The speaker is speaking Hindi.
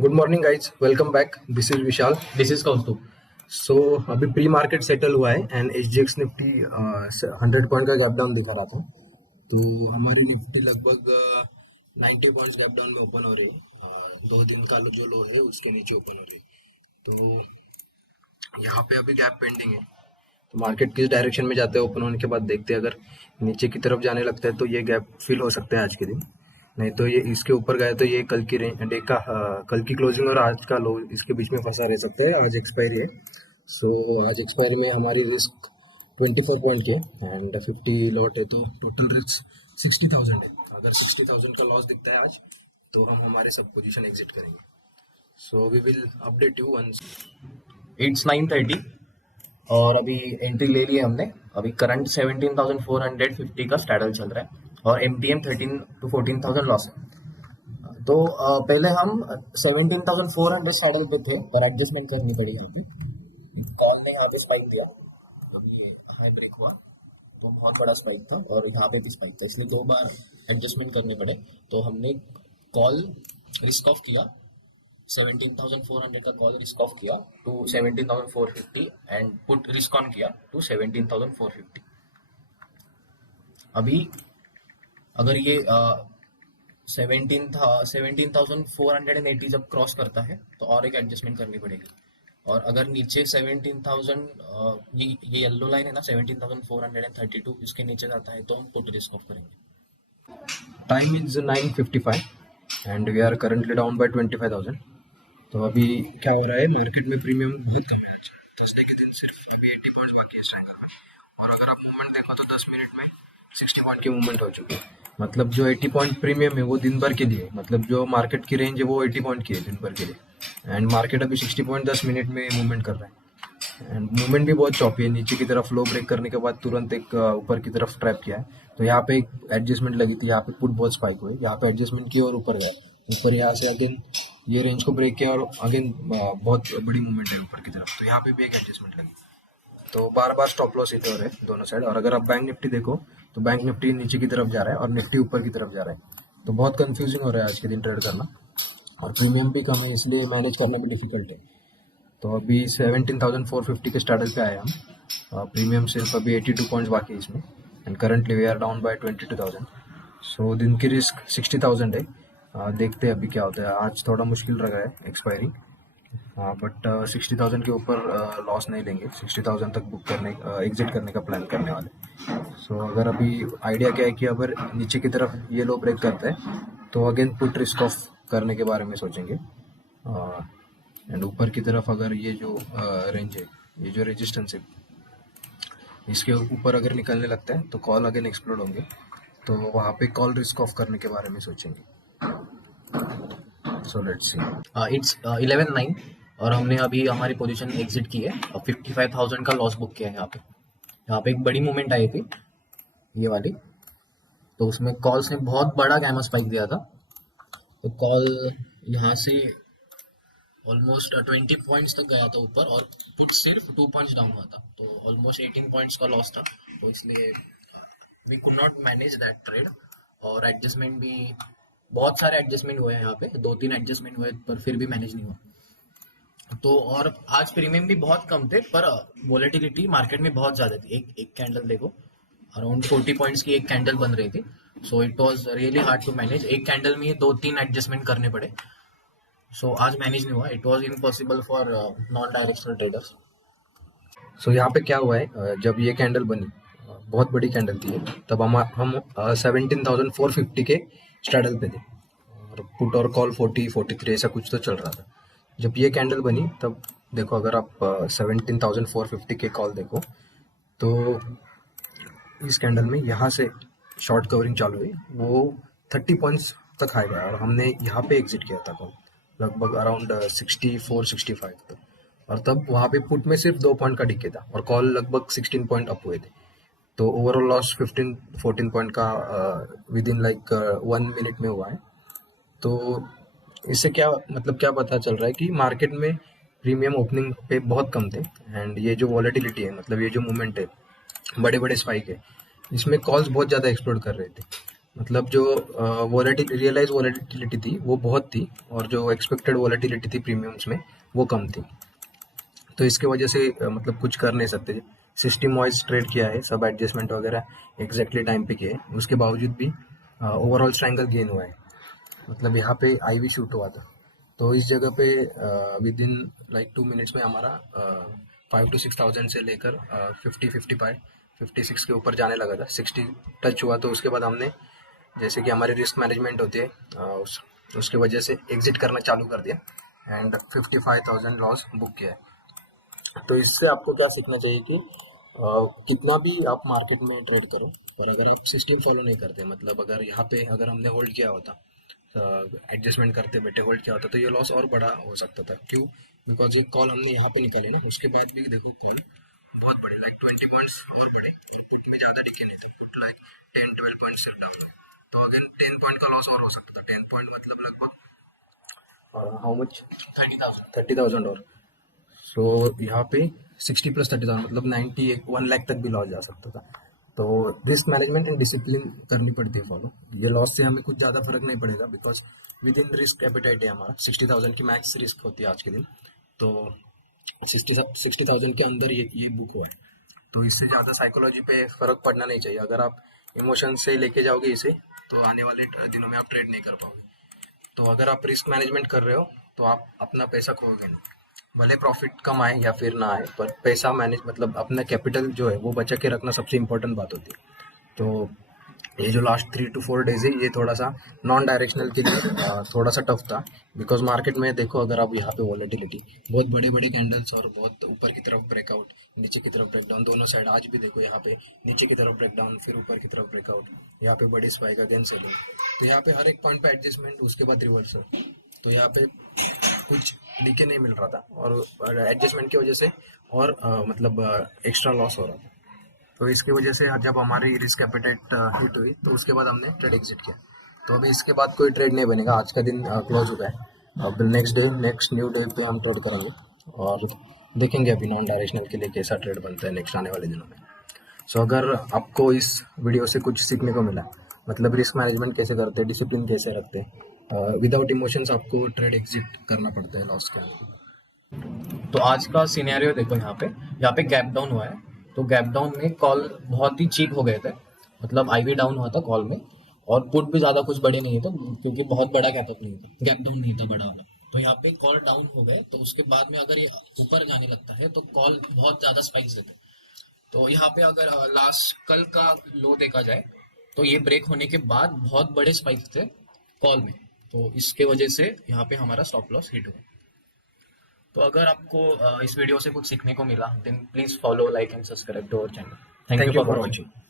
Good morning guys, welcome back. This is Vishal. This is Kaustubh. So अभी प्री मार्केट सेटल हुआ है एंड एचडीएक्स निफ्टी 100 पॉइंट का गैप डाउन दिखा रहा था। तो हमारी निफ्टी लगभग 90 पॉइंट्स गैप डाउन में ओपन हो रही है। 2 दिन का जो लो है उसके नीचे ओपन हो रही है। तो यहाँ पे अभी गैप पेंडिंग है। तो मार्केट किस डायरेक्शन में जाते हैं ओपन होने के बाद देखते हैं। अगर नीचे की तरफ जाने लगता है तो ये गैप फिल हो सकता है आज के दिन। नहीं तो ये इसके ऊपर गए तो ये कल की डे का कल की क्लोजिंग और आज का लो इसके बीच में फंसा रह सकता है। आज एक्सपायरी है। सो आज एक्सपायरी में हमारी रिस्क 24 पॉइंट की है एंड 50 लॉट है। तो टोटल रिस्क 60,000 है। अगर 60,000 का लॉस दिखता है आज तो हम हमारे सब पोजीशन एग्जिट करेंगे। So we will update you once. It's 9:30 और अभी एंट्री ले ली है हमने। अभी करंट 17,450 का स्टैडल चल रहा है और MTM 13 to 14,000 लॉस है। तो पहले हम 17,400 स्टैडल पे थे पर एडजस्टमेंट करनी पड़ी। यहाँ पे कॉल ने यहाँ पे स्पाइक दिया। अभी ये हाई ब्रेक हुआ तो बहुत बड़ा स्पाइक था और यहाँ पे भी स्पाइक था, इसलिए 2 बार एडजस्टमेंट करने पड़े। तो हमने कॉल रिस्क ऑफ किया, 17,400 का कॉल रिस्क ऑफ किया to 17,450 and put risk on किया टू 17,450। अभी अगर ये 17,480 जब क्रॉस करता है तो और एक एडजस्टमेंट करनी पड़ेगी। और अगर नीचे 17,000 ये येलो लाइन है ना 17,432, इसके नीचे जाता है तो हम पुट रिस्क ऑफ करेंगे। Time is 9:55 and we are currently down by 25,000। तो अभी क्या हो रहा है, मार्केट में प्रीमियम बहुत कम है। आज थर्सडे के दिन सिर्फ अभी 80 पॉइंट्स बाकी है स्ट्राइकर में। और अगर आप मूवमेंट देखो तो 10 मिनट में 60 पॉइंट की मूवमेंट हो चुकी है। मतलब जो 80 पॉइंट प्रीमियम है वो दिन भर के लिए, मतलब जो मार्केट की रेंज है वो 80 पॉइंट की है दिन भर के लिए। एंड मार्केट अभी 60 पॉइंट 10 मिनट में मूवमेंट कर रहा है। एंड मूवमेंट भी बहुत चॉपी है। नीचे की तरफ लो ब्रेक करने के बाद तुरंत एक ऊपर की तरफ ट्रैप किया है। तो यहाँ पे एक एडजस्टमेंट लगी थी, यहाँ पे पुट बहुत स्पाइक हुई, यहाँ पे एडजस्टमेंट किया और ऊपर गए। ऊपर यहाँ से अगेन ये रेंज को ब्रेक किया और अगेन बहुत बड़ी मूवमेंट है ऊपर की तरफ। तो यहाँ पे भी एक एडजस्टमेंट लगी। तो बार बार स्टॉप लॉस हिट हो रहे हैं दोनों साइड। और अगर आप बैंक निफ्टी देखो तो बैंक निफ्टी नीचे की तरफ जा रहा है और निफ्टी ऊपर की तरफ जा रहा है। तो बहुत कंफ्यूजिंग हो रहा है आज के दिन ट्रेड करना। और प्रीमियम भी कम है इसलिए मैनेज करना भी डिफिकल्ट है। तो अभी 17,450 के स्टार्टर पे आए हम। प्रीमियम सिर्फ अभी 82 पॉइंट्स बाकी है इसमें and currently we are down by 22,000। So दिन की रिस्क 60,000 है। देखते हैं अभी क्या होता है। आज थोड़ा मुश्किल लग रहा है एक्सपायरी, बट 60,000 के ऊपर लॉस नहीं लेंगे। 60,000 तक बुक करने एग्जिट करने का प्लान करने वाले। सो अगर अभी आइडिया क्या है कि अगर नीचे की तरफ ये लो ब्रेक करता है तो अगेन पुट रिस्क ऑफ करने के बारे में सोचेंगे। एंड ऊपर की तरफ अगर ये जो रेंज है, ये जो रेजिस्टेंस है, इसके ऊपर अगर निकलने लगता है तो कॉल अगेन एक्सप्लोड होंगे। तो वहाँ पे कॉल रिस्क ऑफ करने के बारे में सोचेंगे। So let's see. इट्स 11:09 और हमने अभी हमारी पोजीशन एग्जिट की है और 55,000 का लॉस बुक किया है। यहाँ पे एक बड़ी मूवमेंट आई थी ये वाली, तो उसमें कॉल्स ने बहुत बड़ा गैमा स्पाइक दिया था। तो कॉल यहाँ से ऑलमोस्ट 20 पॉइंट्स तक गया था ऊपर और पुट सिर्फ 2 पॉइंट्स डाउन हुआ था। तो ऑलमोस्ट 18 पॉइंट्स का लॉस था। तो इसलिए we could not manage that trade. और एडजस्टमेंट भी बहुत सारे एडजस्टमेंट हुए हैं यहाँ पे, 2-3 एडजस्टमेंट हुए पर फिर भी मैनेज नहीं हुआ। तो और आज प्रीमियम भी बहुत कम थे पर वोलेटिलिटी मार्केट में बहुत ज्यादा थी। एक कैंडल देखो, अराउंड 40 पॉइंट्स की एक कैंडल बन रही थी। So it was really hard to manage. एक कैंडल में 2-3 एडजस्टमेंट करने पड़े। सो आज मैनेज नहीं हुआ। It was impossible for non directional traders. So यहाँ पे क्या हुआ है, जब ये कैंडल बनी, बहुत बड़ी कैंडल थी ये, तब हम 17,450 के स्ट्रैडल पे थे और पुट और कॉल 40-43 ऐसा कुछ तो चल रहा था। जब ये कैंडल बनी तब देखो, अगर आप 17,450 के कॉल देखो तो इस कैंडल में यहाँ से शॉर्ट कवरिंग चालू हुई, वो 30 पॉइंट्स तक हाई गया और हमने यहाँ पे एग्जिट किया था कॉल लगभग अराउंड 64-65 तक। और तब वहाँ पे पुट में सिर्फ 2 पॉइंट का डिके था और कॉल लगभग 16 पॉइंट अप हुए थे। तो ओवरऑल लॉस 15-14 पॉइंट का विद इन लाइक 1 मिनट में हुआ है। तो इससे क्या मतलब क्या पता चल रहा है कि मार्केट में प्रीमियम ओपनिंग पे बहुत कम थे एंड ये जो वॉलेटिलिटी है, मतलब ये जो मूवमेंट है, बड़े बड़े स्पाइक है, इसमें कॉल्स बहुत ज़्यादा एक्सप्लोड कर रहे थे। मतलब जो रियलाइज वॉलेटिलिटी थी वो बहुत थी, और जो एक्सपेक्टेड वॉलेटिलिटी थी प्रीमियम्स में वो कम थी। तो इसके वजह से मतलब कुछ कर नहीं सकते। सिस्टम वाइज ट्रेड किया है, सब एडजस्टमेंट वगैरह एग्जैक्टली टाइम पे किए, उसके बावजूद भी ओवरऑल ट्रायंगल गेन हुआ है। मतलब यहाँ पे आईवी शूट हुआ था, तो इस जगह पे विद इन लाइक 2 मिनट्स में हमारा 5 to 6 thousand से लेकर 50, 55, 56 के ऊपर जाने लगा था। 60 टच हुआ, तो उसके बाद हमने, जैसे कि हमारी रिस्क मैनेजमेंट होती है, उसके वजह से एग्जिट करना चालू कर दिया एंड 55,000 लॉस बुक किया है। तो इससे आपको क्या सीखना चाहिए कि कितना भी आप मार्केट में ट्रेड करो, पर अगर आप सिस्टम फॉलो नहीं करते, मतलब अगर यहाँ पे अगर हमने होल्ड किया होता, एडजस्टमेंट करते बैठे होल्ड किया होता, तो ये लॉस और बड़ा हो सकता था। क्यों? बिकॉज ये कॉल हमने यहाँ पे निकाली ना, उसके बाद भी देखो कॉल बहुत बड़े, लाइक 20 पॉइंट्स और बड़े, पुट में ज़्यादा टिके नहीं थे, पुट लाइक 10, 12 पॉइंट सिर्फ डाउन। तो अगेन 10 पॉइंट का लॉस और हो सकता था। 10 पॉइंट मतलब लगभग हाउ मच, 30,000 और। सो यहाँ पे 60 + 30,000 मतलब 1 लाख तक भी लॉस जा सकता था। तो रिस्क मैनेजमेंट एंड डिसिप्लिन करनी पड़ती है फॉलो। ये लॉस से हमें कुछ ज़्यादा फर्क नहीं पड़ेगा, because with in risk appetite है हमारा। 60,000 की मैक्स रिस्क होती है आज के दिन, तो 60,000 के अंदर ये बुक हुआ है। तो इससे ज़्यादा साइकोलॉजी पे फर्क पड़ना नहीं चाहिए। अगर आप इमोशन से लेके जाओगे इसे, तो आने वाले दिनों में आप ट्रेड नहीं कर पाओगे। तो अगर आप रिस्क मैनेजमेंट कर रहे हो, तो आप अपना पैसा खोओगे नहीं। भले प्रॉफिट कम आए या फिर ना आए, पर पैसा मैनेज, मतलब अपना कैपिटल जो है वो बचा के रखना सबसे इम्पोर्टेंट बात होती है। तो ये जो लास्ट 3 to 4 डेज है, ये थोड़ा सा नॉन डायरेक्शनल के लिए थोड़ा सा टफ था। बिकॉज मार्केट में देखो, अगर आप यहाँ पे वॉलेटिलिटी बहुत बड़े बड़े कैंडल्स और बहुत ऊपर की तरफ ब्रेकआउट, नीचे की तरफ ब्रेकडाउन, दोनों साइड। आज भी देखो यहाँ पे नीचे की तरफ ब्रेकडाउन, फिर ऊपर की तरफ ब्रेकआउट, यहाँ पे बड़ी स्पाइक, अगेन सेलिंग। तो यहाँ पे हर एक पॉइंट पे एडजस्टमेंट, उसके बाद रिवर्सल। तो यहाँ पे कुछ डीके नहीं मिल रहा था, और एडजस्टमेंट की वजह से और मतलब एक्स्ट्रा लॉस हो रहा था। तो इसकी वजह से जब हमारी रिस्क एपेटाइट हिट हुई, तो उसके बाद हमने ट्रेड एग्जिट किया। तो अभी इसके बाद कोई ट्रेड नहीं बनेगा। आज का दिन क्लोज हो गया है। अब नेक्स्ट न्यू डे पे हम ट्रेड करेंगे, और देखेंगे अभी नॉन डायरेक्शनल के लिए कैसा ट्रेड बनता है नेक्स्ट आने वाले दिनों में। सो अगर आपको इस वीडियो से कुछ सीखने को मिला, मतलब रिस्क मैनेजमेंट कैसे करते हैं, डिसिप्लिन कैसे रखते हैं, विदाउट इमोशंस आपको ट्रेड एग्जिट करना पड़ता है लॉस के अंदर। तो आज का सिनेरियो देखो, यहाँ पे गैप डाउन हुआ है। तो गैप डाउन में कॉल बहुत ही चीप हो गए थे, मतलब आईवी डाउन हुआ था कॉल में, और पुट भी ज्यादा कुछ बड़े नहीं थे, क्योंकि बहुत बड़ा गैप अप नहीं था, गैप डाउन नहीं था बड़ा वाला। तो यहाँ पे कॉल डाउन हो गए, तो उसके बाद में अगर ये ऊपर जाने लगता है तो कॉल बहुत ज्यादा स्पाइक्स देते। तो यहाँ पे अगर लास्ट कल का लो देखा जाए, तो ये ब्रेक होने के बाद बहुत बड़े स्पाइक्स थे कॉल में। तो इसके वजह से यहाँ पे हमारा स्टॉप लॉस हिट हुआ। तो अगर आपको इस वीडियो से कुछ सीखने को मिला, then please follow, like and subscribe to our channel. Thank thank you you for for watching. Watching.